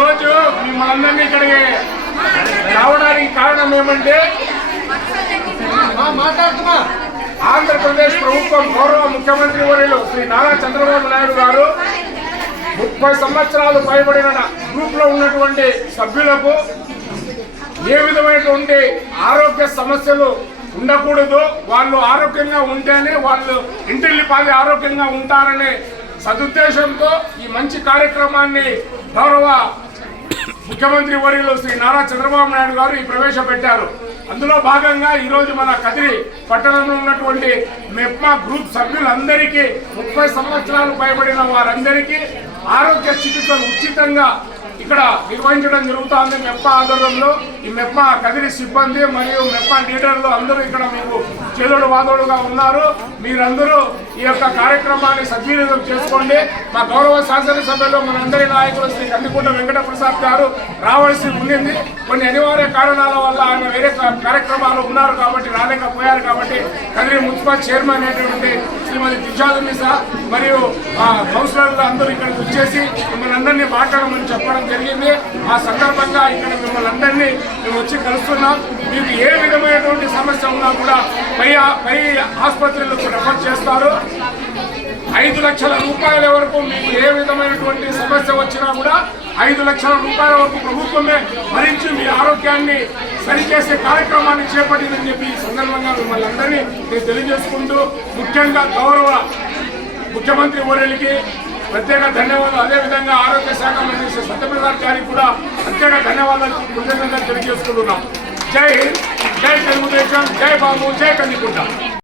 మిమ్మల్ని అందరినీ ఇక్కడికి రావడానికి కారణం ఏమంటే మాట్లాడుతున్నా. ఆంధ్రప్రదేశ్ ప్రభుత్వం గౌరవ ముఖ్యమంత్రి వర్యులు శ్రీ నారా చంద్రబాబు నాయుడు గారు ముప్పై సంవత్సరాలు పైబడిన గ్రూప్లో ఉన్నటువంటి సభ్యులకు ఏ విధమైనటువంటి ఆరోగ్య సమస్యలు ఉండకూడదు వాళ్ళు ఆరోగ్యంగా ఉంటేనే వాళ్ళు ఇంటిల్లిపాది ఆరోగ్యంగా ఉంటారనే సదుద్దేశంతో ఈ మంచి కార్యక్రమాన్ని గౌరవ ముఖ్యమంత్రి వర్యులు శ్రీ నారా చంద్రబాబు నాయుడు గారు ఈ ప్రవేశపెట్టారు. అందులో భాగంగా ఈరోజు మన కదిరి పట్టణంలో ఉన్నటువంటి మెప్మా గ్రూప్ సభ్యులందరికీ ముప్పై సంవత్సరాలు పైబడిన వారందరికీ ఆరోగ్య చికిత్సలు ఉచితంగా ఇక్కడ నిర్వహించడం జరుగుతుంది మెప్ప ఆధ్వర్యంలో. ఈ మెప్ప కదిరి సిబ్బంది మరియు మెప్ప లీడర్లు అందరూ ఇక్కడ మీకు చేదోడు వాదోడుగా ఉన్నారు. మీరందరూ ఈ యొక్క కార్యక్రమాన్ని సద్వినియోగం చేసుకోండి. మా గౌరవ శాసనసభ్యులు మనందరి నాయకులు శ్రీ కందికుంట వెంకట ప్రసాద్ గారు రావాల్సి ఉండింది. కొన్ని అనివార్య కారణాల వల్ల ఆయన వేరే కార్యక్రమాలు ఉన్నారు కాబట్టి రాలేకపోయారు కాబట్టి కదిరి మున్సిపల్ చైర్మన్ అయినటువంటి శ్రీమతి దిశాలునిసా మరియు ఆ కౌన్సిలర్లు అందరూ ఇక్కడికి వచ్చేసి మిమ్మల్ని అందరినీ మాట్లాడమని చెప్పడం జరిగింది. ఆ సందర్భంగా ఇక్కడ మిమ్మల్ని అందరినీ మేము వచ్చి కలుస్తున్నాం. మీకు ఏ విధమైనటువంటి సమస్య ఉన్నా కూడా పై పై ఆసుపత్రులకు రెఫర్ చేస్తారు. ఐదు లక్షల రూపాయల వరకు మీకు ఏ విధమైనటువంటి సమస్య వచ్చినా కూడా ఐదు లక్షల రూపాయల వరకు ప్రభుత్వమే భరించి మీ ఆరోగ్యాన్ని సరిచేసే కార్యక్రమాన్ని చేపట్టిందని చెప్పి ఈ సందర్భంగా మిమ్మల్ని అందరినీ నేను తెలియజేసుకుంటూ ముఖ్యంగా గౌరవ ముఖ్యమంత్రి వర్యులకి ప్రత్యేక ధన్యవాదాలు. అదేవిధంగా ఆరోగ్య శాఖ మంత్రి శ్రీ సత్యప్రసాద్ గారికి కూడా ప్రత్యేక ధన్యవాదాలు కృతజ్ఞతలు తెలియజేసుకుంటున్నాం. జై హింద్ జై తెలుగుదేశం జై బాబు జై కందికుంట.